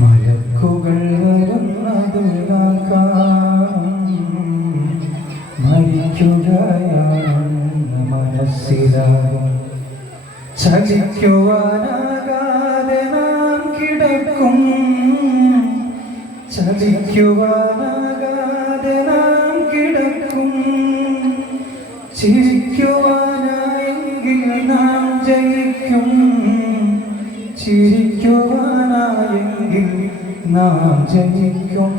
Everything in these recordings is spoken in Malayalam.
മലക്കുകൾ വരുന്നത് നാം കാണും, മരിക്കുകയാണെന്ന് മനസ്സിലാകും. ചലിക്കുവാനാകാതെ നാം കിടക്കും, ചലിക്കുവാനാകാതെ നാം കിടക്കും. ചിരിക്കുവാനായെങ്കിൽ നാം ജയിക്കും, ചിരിക്കുവാനായെങ്കിൽ നാം ജയിക്കും.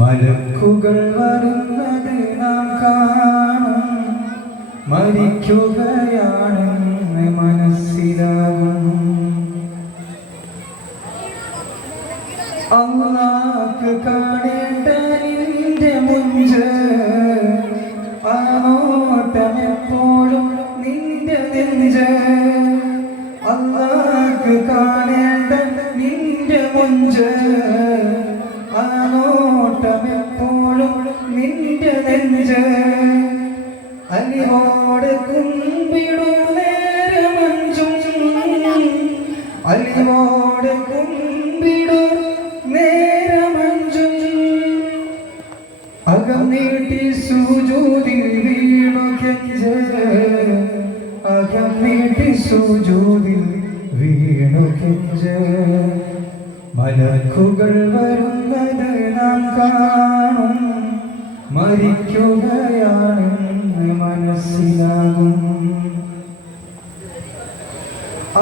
മലക്കുകൾ വരുന്നത് നാം കാണും, മരിക്കുകയാണെന്ന് മനസ്സിലാകും. അല്ലാഹ് കാണേണ്ട നിന്റെ മുഞ്ച്, ആ നോട്ടമെപ്പോഴും നിന്റെ നെഞ്ച്. അല്ലാഹ് കാണേണ്ട നിന്റെ മുഞ്ച്, ആ നോട്ടമെപ്പോഴും നിന്റെ നെഞ്ച്. അലിവോടെ കുമ്പിടും നേരമഞ്ചും, അലിവോടെ കുമ്പിടും നേരമഞ്ചും. അകം നീട്ടി സുജൂദിൽ വീണു കെഞ്ച്, അകം നീട്ടി സുജൂദിൽ വീണു കെഞ്ച്. മലക്കുകൾ വരുന്നത് നാം കാണും, മരിക്കുകയാണെന്ന് മനസ്സിലാകും.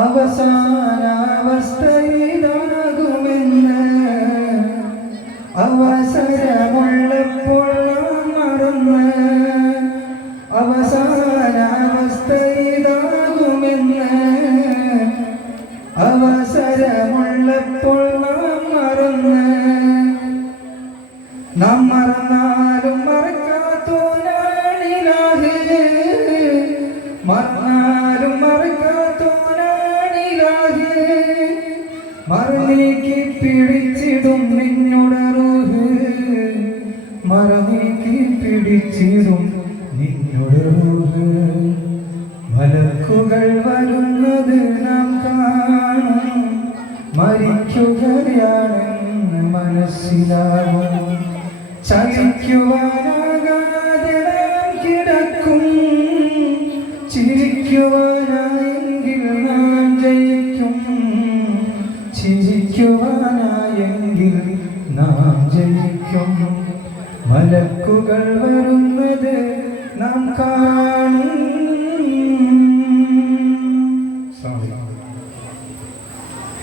അവസാനാവസ്ഥ ഇതാകുമെന്ന് അവസരമുള്ളപ്പോൾ നാം മറന്ന്, അവസാനാവസ്ഥ ഇതാകുമെന്ന് അവസരമുള്ളപ്പോൾ നാം മറന്ന്. നാം മറന്നാലും മറക്കാത്തോനാണിലാഹ്, മറന്നാലും മറക്കാത്തോനാണിലാഹ്. മറനീക്കി പിടിച്ചിടും നിന്നോട് റൂഹ്, മറനീക്കി പിടിച്ചിടും നിന്നോട് റൂഹ്. മലക്കുകൾ വരുന്നത് നാം കാണും, മരിക്കുകയാണെന്ന് മനസ്സിലാകും. ചലിക്കുവാനാകാതെ നാം കിടക്കും, ചിരിക്കുവാനായെങ്കിൽ നാം ജയിക്കും, ചിരിക്കുവാനായെങ്കിൽ നാം ജയിക്കും. മലക്കുകൾ വരുന്നത് നാം കാണും,